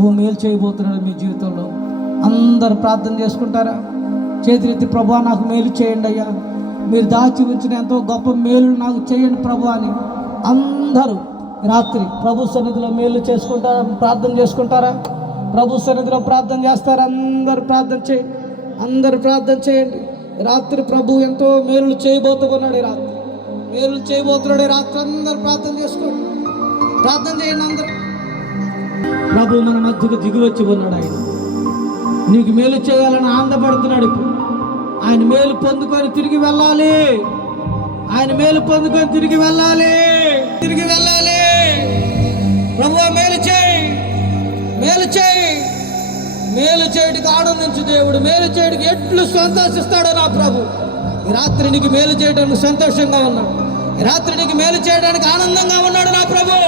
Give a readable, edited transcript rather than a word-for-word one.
ప్రభు మేలు చేయబోతున్నాడు మీ జీవితంలో. అందరు ప్రార్థన చేసుకుంటారా? చేతులెత్తి, ప్రభువా నాకు మేలు చేయండి అయ్యా, మీరు దాచి ఉంచిన ఎంతో గొప్ప మేలు నాకు చేయండి ప్రభు అని అందరూ రాత్రి ప్రభు సన్నిధిలో మేలు చేసుకుంటారా? ప్రార్థన చేసుకుంటారా? ప్రభు సన్నిధిలో ప్రార్థన చేస్తారా? అందరు ప్రార్థన చేయండి. రాత్రి ప్రభు ఎంతో మేలు చేయబోతున్నాడు. రాత్రి మేలు చేయబోతున్నాడు. రాత్రి అందరు ప్రార్థన చేసుకోండి, ప్రార్థన చేయండి అందరు. ప్రభు మన మధ్యకు దిగి వచ్చి ఉన్నాడు. ఆయన నీకు మేలు చేయాలని ఆనందపడుతున్నాడు. ఇప్పుడు ఆయన మేలు పొందుకొని తిరిగి వెళ్ళాలి. ఆయన మేలు పొందుకొని తిరిగి వెళ్ళాలి. ప్రభువా మేలు చేయి, మేలు చేయడానికి ఆనందించు దేవుడు. మేలు చేయడానికి ఎట్లు సంతోషిస్తాడో నా ప్రభు. ఈ రాత్రి నీకు మేలు చేయడానికి సంతోషంగా ఉన్నాడు. ఈ రాత్రి నీకు మేలు చేయడానికి ఆనందంగా ఉన్నాడు నా ప్రభు.